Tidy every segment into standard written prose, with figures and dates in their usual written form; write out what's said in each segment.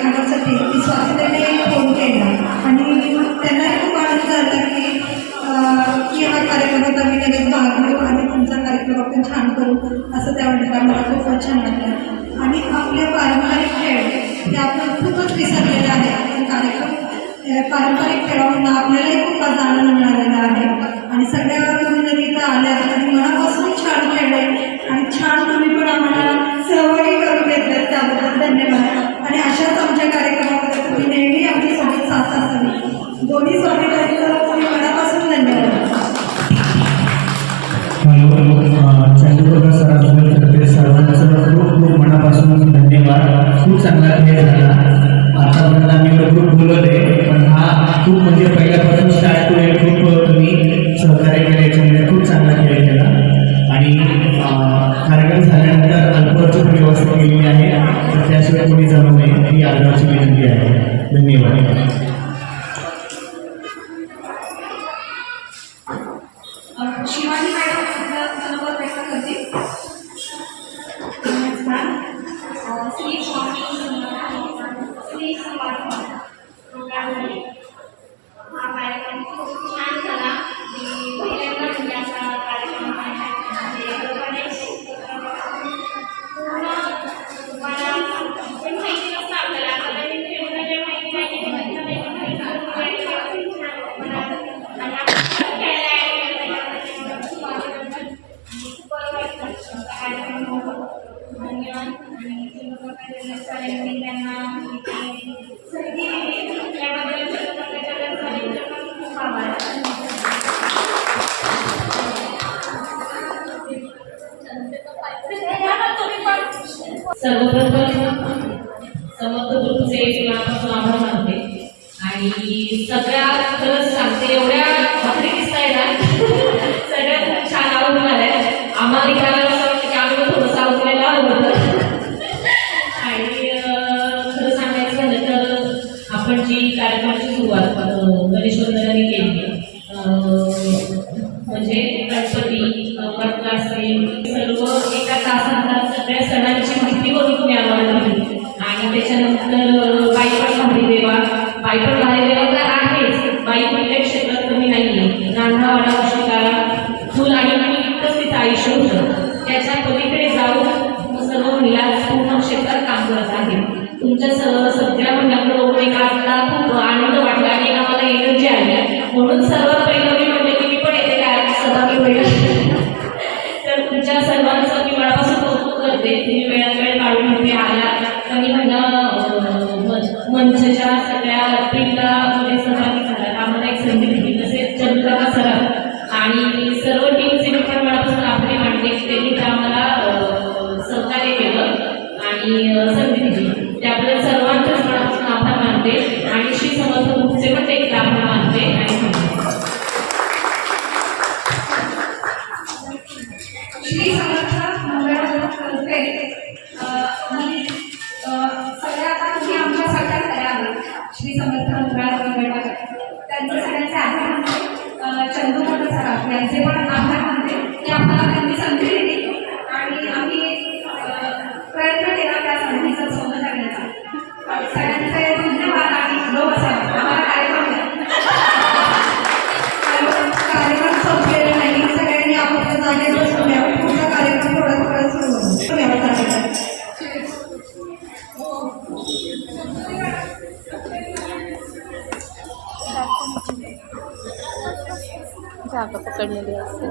कार्यक्रमासाठी ती स्वातीताईने फोन केला आणि त्यांनाही खूप आनंद झाला की हा कार्यक्रम होता, मी लगेच भाग घेऊ आणि तुमचा कार्यक्रम आपण छान करू असं त्या म्हटलं. मला खूपच छान वाटलं. आणि आपले पारंपरिक खेळ हे आपण खूपच विसरलेले आहे. आपण पारंपरिक खेळांना आपल्यालाही खूप आनंद मिळालेला आहे आणि सगळ्या मुली इथं आल्या आणि मनापासून छान खेळले आणि छान तुम्ही पण आम्हाला सहभागी करून घेतले, त्याबद्दल धन्यवाद. आणि अशाच आमच्या कार्यक्रमामध्ये तुम्ही नेहमी आमच्यासोबत साथ असावी. दोन्ही स्वामीताईंचं तुम्ही मनापासून धन्यवाद. चंद्रप्रकाश सरांतर्फे सर्वांचं खूप खूप मनापासून धन्यवाद. खूप चांगला खेळ झाला. आतापर्यंत आम्ही भरपूर बोलवले, पण हा खूप म्हणजे पहिल्यापासून स्टार्ट टू एंड खूप तुम्ही सहकार्य केले, याच्यामध्ये खूप चांगला खेळ केला. आणि कार्यक्रम झाल्यानंतर अल्कोहोलची व्यवस्था केलेली आहे, तर त्याशिवाय कोणी जाऊ नये ही आग्रहाची विनंती आहे. धन्यवाद. शिवानी मॅडम नंबर व्यक्त करते. नमस्कार. श्री स्वामी श्री स्वामी प्रोग्राममध्ये हा कार्यक्रम खूप छान झाला. मी पहिल्यांदा म्हणजे असा कार्यक्रम मला पण माहिती नसतं आपल्याला. आता नवीन खेळून जे माहिती नाही सर्वप्रथम समर्थ गुरुचे मनापासून आभार मानते. आणि सगळ्या खरंच सांगते, एवढ्या भाकरी दिसताय ना सगळ्या खूप छान आवडून आल्या. आम्हाला इकडे असं वाटतं की आम्ही थोडंसं आवडलेलं आवडतं. आणि खरं सांगायचं झालं तर आपण जी कार्यक्रमाची सुरुवात गणेश वंदनाने केली, म्हणजे गणपती सर्व एका तासात सगळ्या सणांची माहिती करून तुम्ही आम्हाला दिली. आणि त्याच्यानंतर बाई पण भारी देवा, बाई पण भारी देवा तर आहेच. बाई कुठल्या क्षेत्रात कमी नाही आहे. रांधावाडा शिकारा फुल आणि इतकंच तिचं आयुष्य होतं. त्याच्या पलीकडे जाऊन सर्व महिला पूर्ण क्षेत्रात काम करत आहे. तुमच्या सगळ्या महिलांकडे बघून एक आपला खूप आनंद वाटला आणि आम्हाला एनर्जी आली. म्हणून सर्वात पहिलं मी म्हणते की मी पण येते काय सहभागी होईल. तर तुमच्या सर्वांचं मी मनापासून कौतुक करते. तुम्ही वेळ काढून इथे आला आणि माझ्या मंचच्या सगळ्या प्रिंटामध्ये सहभागी झाला. आम्हाला एक संधी दिली. तसेच चंद्रप्रकाश सर आणि सर्व टीमचे मी पण मनापासून आभारी मानते की त्यांनी आम्हाला सहकार्य केलं आणि संधी दिली. त्याबद्दल सर्वांचंच मनापासून आभार मानते आणि श्री समर्थ गुरुचे पण एक आभार मानते. आणि श्री समर्थ मंडळातर्फे सगळ्या आता तुम्ही आमच्या सगळ्यात तयार आहात. श्री समर्थ मंडळात त्यांचे सगळ्यांचे आभार मानते. चंद्रप्रकाश सर यांचे पण आभार मानते की आम्हाला त्यांनी संधी दिली आणि आम्ही प्रयत्न केला त्या संधीचा सोनं करण्याचा. सगळ्यांचे धन्यवाद आणि लोक आम्हाला कार्यक्रम संपलेला नाही. सगळ्यांनी आपापल्या जागेवर बसून यावं. पुढचा कार्यक्रम थोडा सुरू जागा पकडलेली असते.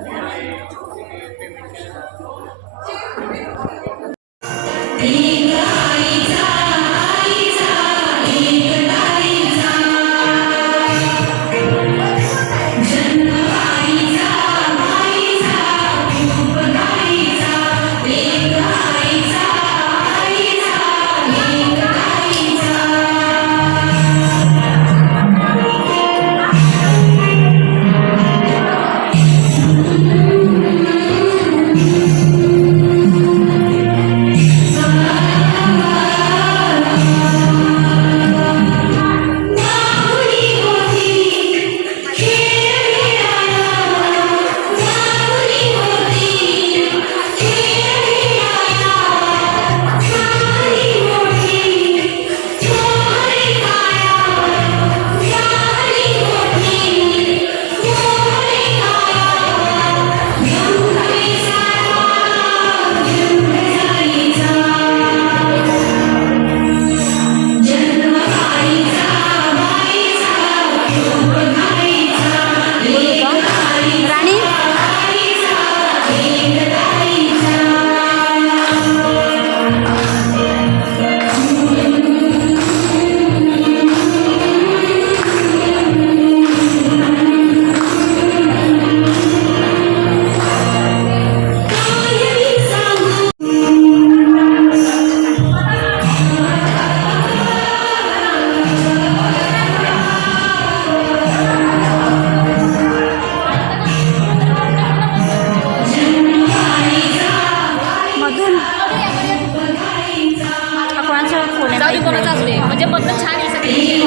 म्हणजे पद्धत छान आहे सगळी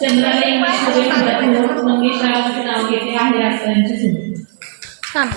चंद्राला इंग्लिश मंगेशरावांचे नाव घेते आहे राष्ट्रांची छान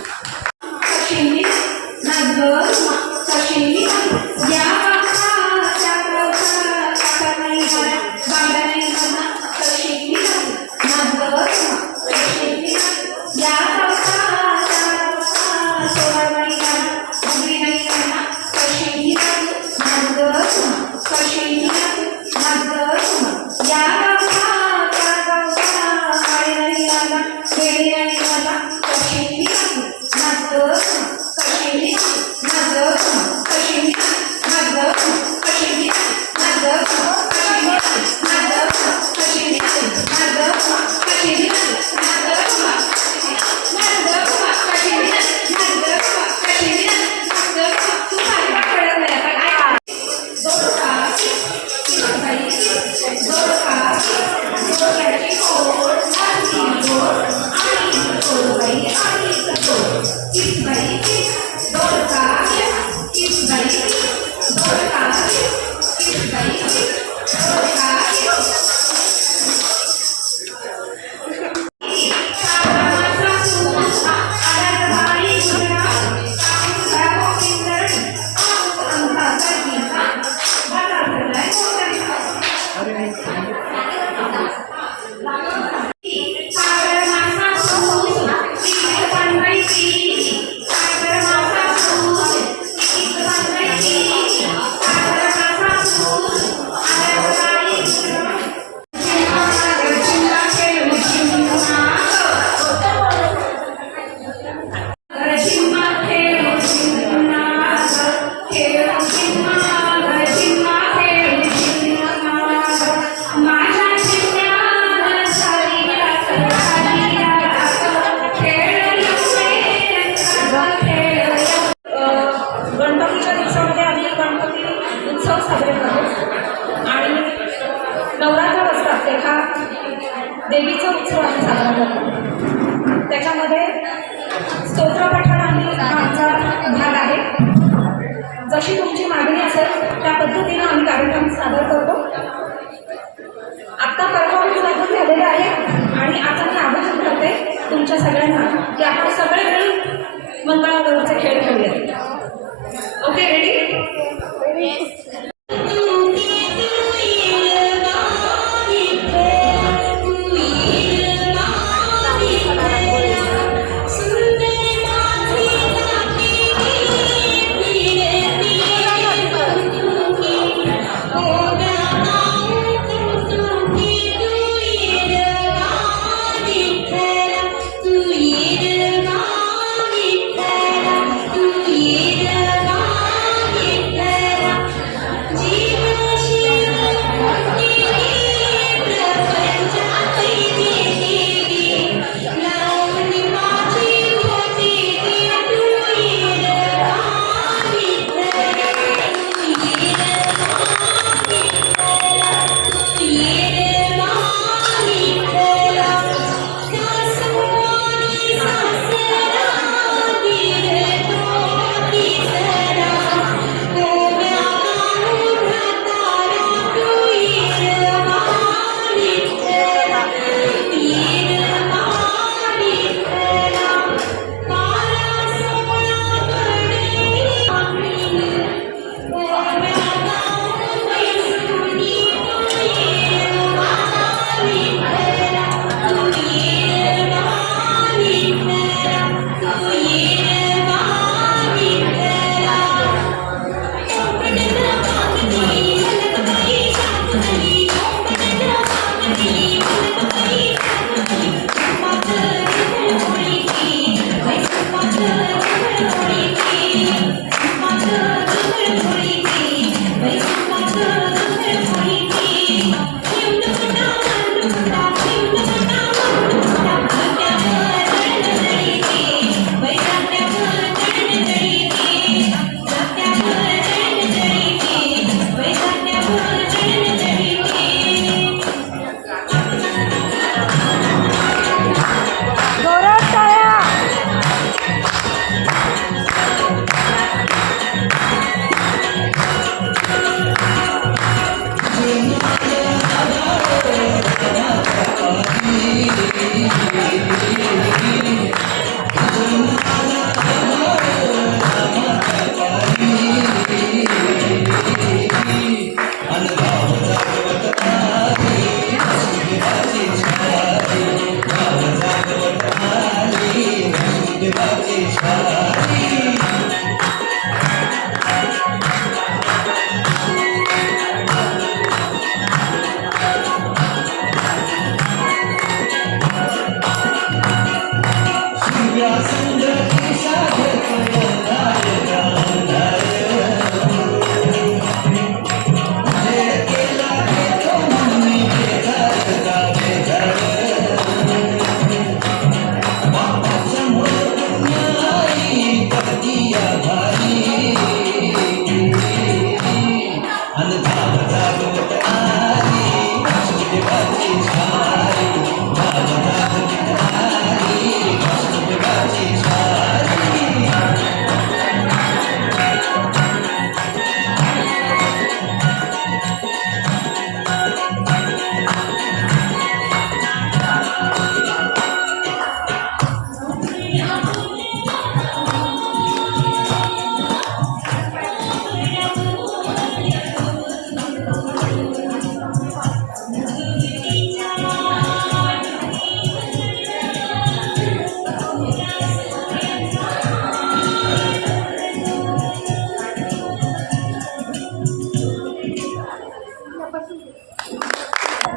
देवीचा उत्सव आम्ही साजरा करतो. त्याच्यामध्ये स्तोत्रपठण हा आमचा भाग आहे. जशी तुमची मागणी असेल त्या पद्धतीने आम्ही कार्यक्रम सादर करतो. आत्ता परफॉर्मन्स दाखवून झालेले आहे आणि आता मी आवाहन करते तुमच्या सगळ्यांना की आपण सगळे मिळून मंगळागौरचे खेळ खेळूया. Okay, ready?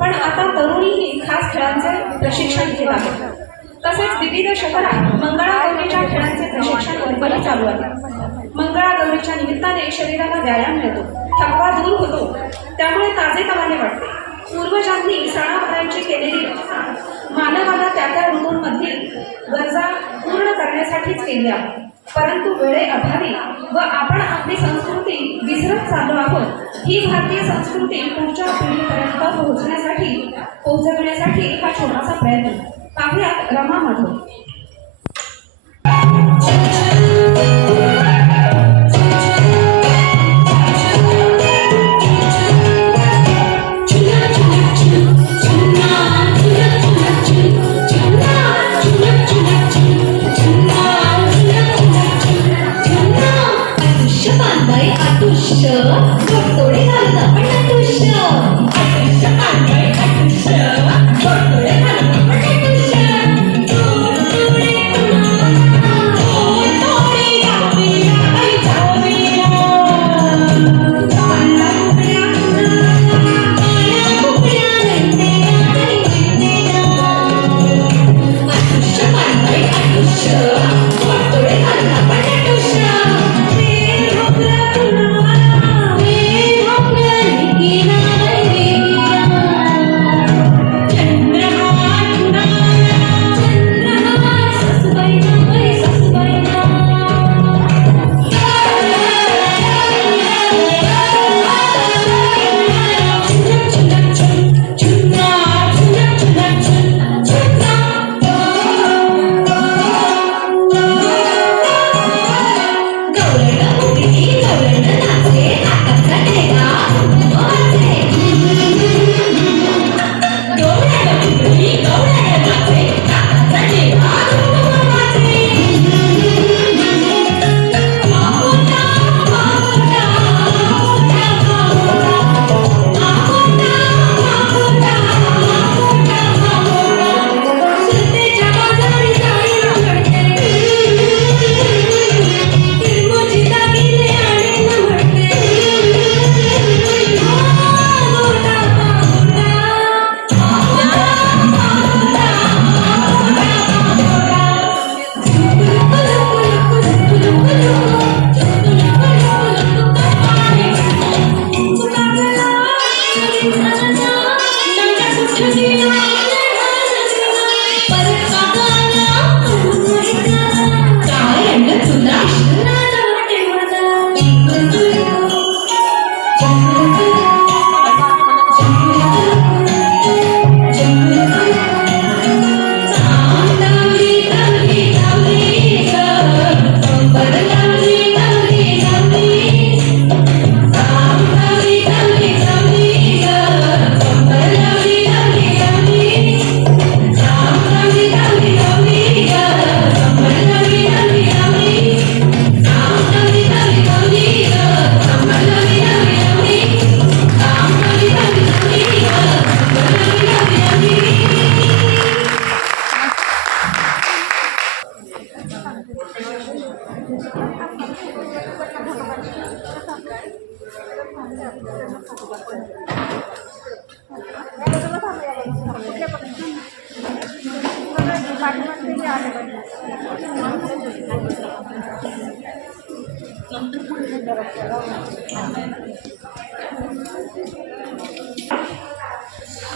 पण आता तरुणीही खास खेळांचे प्रशिक्षण घेत आहेत. तसेच विविध शहरात मंगळागौरीच्या खेळांचे प्रशिक्षण वर्गही चालू आहे. मंगळागौरीच्या निमित्ताने शरीराला व्यायाम मिळतो, थकवा दूर होतो, त्यामुळे ताजेतवाने वाटते. पूर्वजांनी सणावारांची केलेली रचना मानवाला त्या त्या ऋतूंमधील गरजा पूर्ण करण्यासाठीच केली आहे. परंतु वेळेअभावी व आपण आपली संस्कृती विसरत चाललो आहोत. ही भारतीय संस्कृती पुढच्या पिढीपर्यंत पोहोचविण्यासाठी हा छोटासा प्रयत्न. पाहुयात रमा माधव.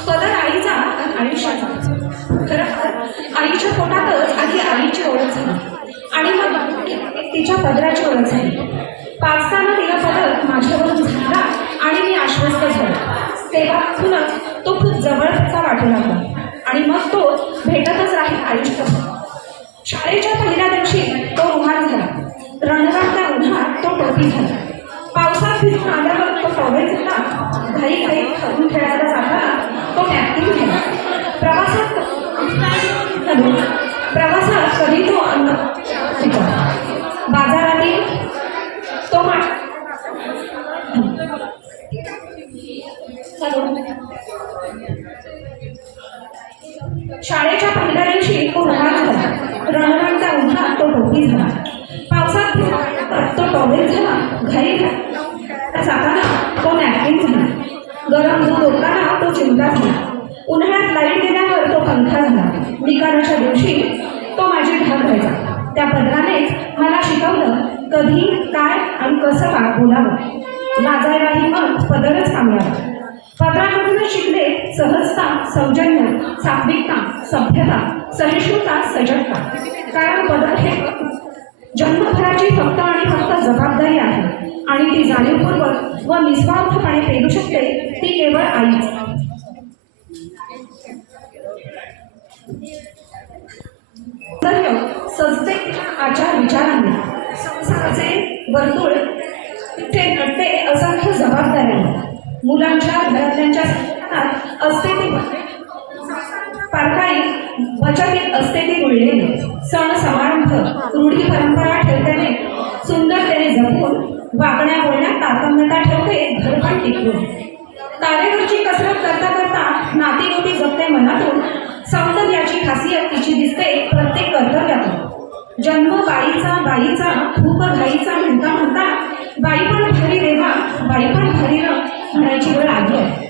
पदर आईचा आयुष्याचा. खरं आईच्या पोटातच आधी आईची ओळख झाली आणि मग तिच्या पदराची ओळख झाली. पाचताना तिला पदर माझ्यावरून झाला आणि मी आश्वस्त झालो. तेव्हापासूनच तो खूप जवळचा वाटू लागला आणि मग तो भेटतच राहील आयुष्यभर. शाळेच्या पहिल्या दिवशी तो रुमाल झाला, रणरणत्या उन्हात तो टोपी झाला, पावसात भिजून आल्यावर तो टॉवेल झाला, घाई घरून खेळायला जाताना तो नॅपकिन झाला. प्रवासात कधी तो अन्न पिकवला, बाजारातील तो शाळेच्या पहिल्या दिवशी तो रुमाल झाला, रणरणत्या उन्हात तो टोपी झाला, पावसात तो टॉवेल झाला, घाई जाताना तो नॅपकिन झाला, गरम दूध निकालाच्या दिवशी तो माझी ढाल व्हायचा. त्या पदरानेच मला शिकवलं कधी काय आणि कसं काय बोलावं. लाजायलाही मग पदरच कामयाबा. पदरामधूनच शिकले सहजता, सौजन्य, सात्विकता, सभ्यता, सहिष्णुता, सजगता. कारण पदर हे जन्मभराची फक्त आणि फक्त जबाबदारी आहे आणि ती जाणीवपूर्वक व निस्वार्थपणे पेलू शकते ती केवळ आईच. सजते आचार विचारांनी संसाराचे वर्तुळ ते नटते असंख्य जबाबदाऱ्यांनी. मुलांच्या घरातल्यांच्या संसारात असते ती पारकाई, बचतीत असते ती गुळलेली. सण समारंभ रूढी परंपरा ठेवत्याने सुंदरतेने जपून वागण्या बोलण्यात तारतम्यता ठेवते घरपण टिकवून. तारेवरची कसरत करता करता नाती गोती जपते मनातून. सौंदर्याची खासियत तिची दिसते प्रत्येक कर्तव्यातून. जन्म बाईचा खूप घाईचा म्हणता म्हणता बाई पण भारी देवा, बाई पण भारी न म्हणायची वेळ आली आहे.